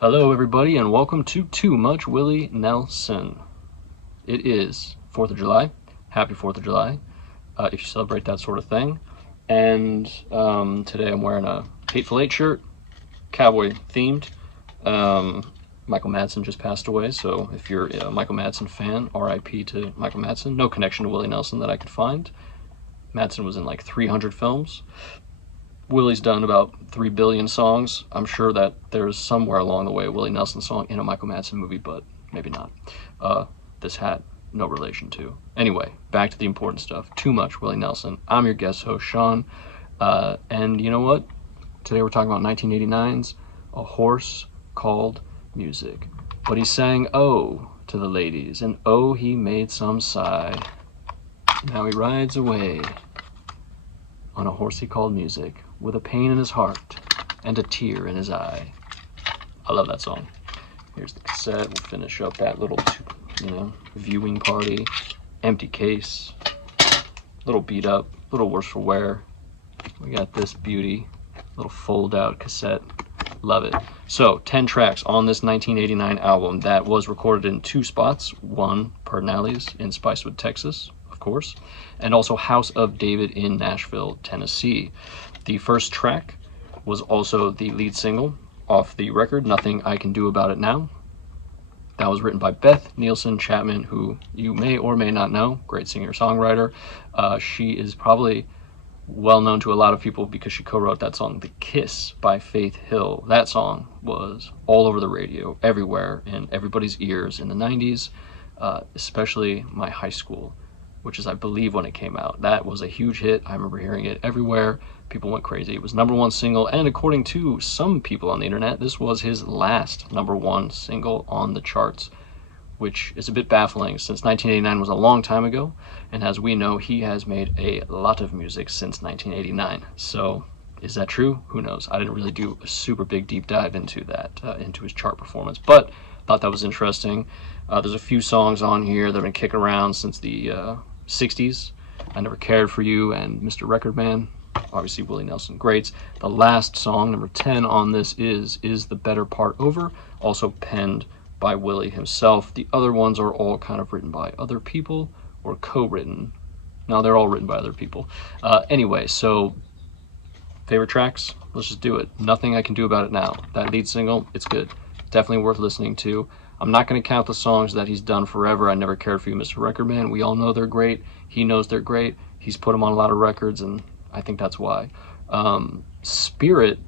Hello, everybody, and welcome to Too Much Willie Nelson. It is 4th of July. Happy 4th of July, if you celebrate that sort of thing. And today I'm wearing a Hateful Eight shirt, cowboy themed. Michael Madsen just passed away, so if you're a Michael Madsen fan, RIP to Michael Madsen. No connection to Willie Nelson that I could find. Madsen was in like 300 films. Willie's done about 3 billion songs. I'm sure that there's somewhere along the way a Willie Nelson song in a Michael Madsen movie, but maybe not. This had no relation to. Anyway, back to the important stuff. Too Much Willie Nelson. I'm your guest host, Sean. And you know what? Today we're talking about 1989's A Horse Called Music. But he sang "Oh" to the ladies, and oh, he made some sigh. Now he rides away on a horse he called music, with a pain in his heart and a tear in his eye. I love that song. Here's the cassette. We'll finish up that little, viewing party. Empty case. Little beat up. Little worse for wear. We got this beauty. Little fold out cassette. Love it. So, 10 tracks on this 1989 album that was recorded in 2 spots. One, Pedernales in Spicewood, Texas, of course, and also House of David in Nashville, Tennessee. The first track was also the lead single off the record, Nothing I Can Do About It Now. That was written by Beth Nielsen Chapman, who you may or may not know, great singer-songwriter. She is probably well known to a lot of people because she co-wrote that song, The Kiss by Faith Hill. That song was all over the radio, everywhere, in everybody's ears in the 90s, especially my high school, which is, I believe, when it came out. That was a huge hit. I remember hearing it everywhere. People went crazy. It was #1 single, and according to some people on the internet, this was his last #1 single on the charts, which is a bit baffling since 1989 was a long time ago, and as we know, he has made a lot of music since 1989. So, is that true? Who knows? I didn't really do a super big deep dive into that, into his chart performance, but thought that was interesting. There's a few songs on here that have been kicking around since the 60s. I Never Cared for You and Mr. Record Man. Obviously Willie Nelson greats. The last song, number 10 on this, is the Better Part Over, also penned by Willie himself. The other ones are all kind of written by other people or co-written. No, they're all written by other people. Anyway, so favorite tracks? Let's just do it. Nothing I Can Do About It Now. That lead single, it's good. Definitely worth listening to. I'm not going to count the songs that he's done forever. I Never Cared for You, Mr. Record Man. We all know they're great. He knows they're great. He's put them on a lot of records, and I think that's why. Spirit,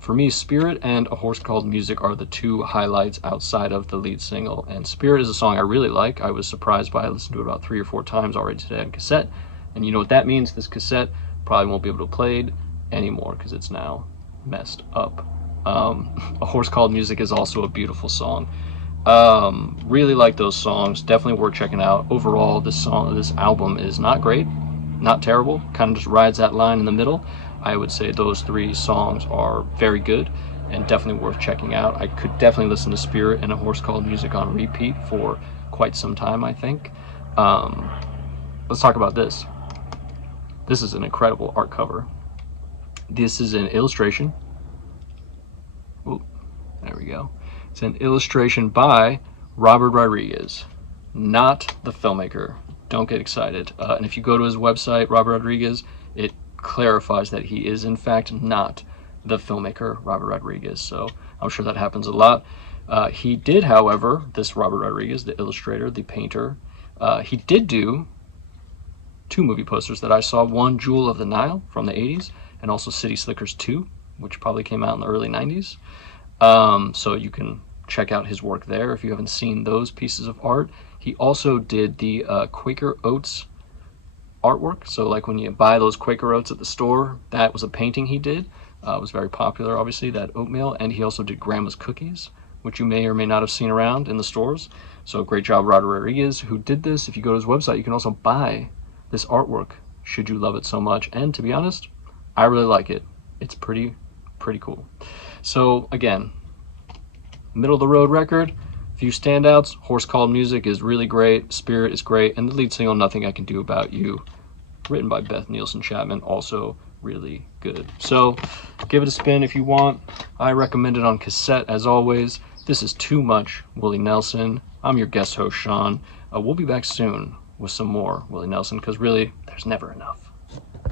for me, Spirit and A Horse Called Music are the 2 highlights outside of the lead single. And Spirit is a song I really like. I was surprised by it. I listened to it about 3 or 4 times already today on cassette. And you know what that means? This cassette probably won't be able to play it anymore because it's now messed up. A Horse Called Music is also a beautiful song. Really like those songs. Definitely worth checking out. Overall, this album is not great, not terrible. Kind of just rides that line in the middle. I would say those 3 songs are very good and definitely worth checking out. I could definitely listen to Spirit and A Horse Called Music on repeat for quite some time, I think. Let's talk about this. This is an incredible art cover. This is an illustration. Ooh, there we go. It's an illustration by Robert Rodriguez, not the filmmaker. Don't get excited. And if you go to his website, Robert Rodriguez, it clarifies that he is, in fact, not the filmmaker, Robert Rodriguez. So I'm sure that happens a lot. He did, however, this Robert Rodriguez, the illustrator, the painter, he did do 2 movie posters that I saw. One, Jewel of the Nile from the 80s, and also City Slickers 2, which probably came out in the early 90s. So you can check out his work there if you haven't seen those pieces of art. He also did the Quaker Oats artwork. So like when you buy those Quaker Oats at the store, that was a painting he did. It was very popular, obviously, that oatmeal. And he also did Grandma's Cookies, which you may or may not have seen around in the stores. So great job, Robert Rodriguez, who did this. If you go to his website, you can also buy this artwork, should you love it so much. And to be honest, I really like it. It's pretty cool. So again, middle of the road record, few standouts. Horse Called Music is really great. Spirit is great. And the lead single, Nothing I Can Do About You, written by Beth Nielsen Chapman, also really good. So give it a spin if you want. I recommend it on cassette as always. This is Too Much Willie Nelson. I'm your guest host, Sean. We'll be back soon with some more Willie Nelson, because really, there's never enough.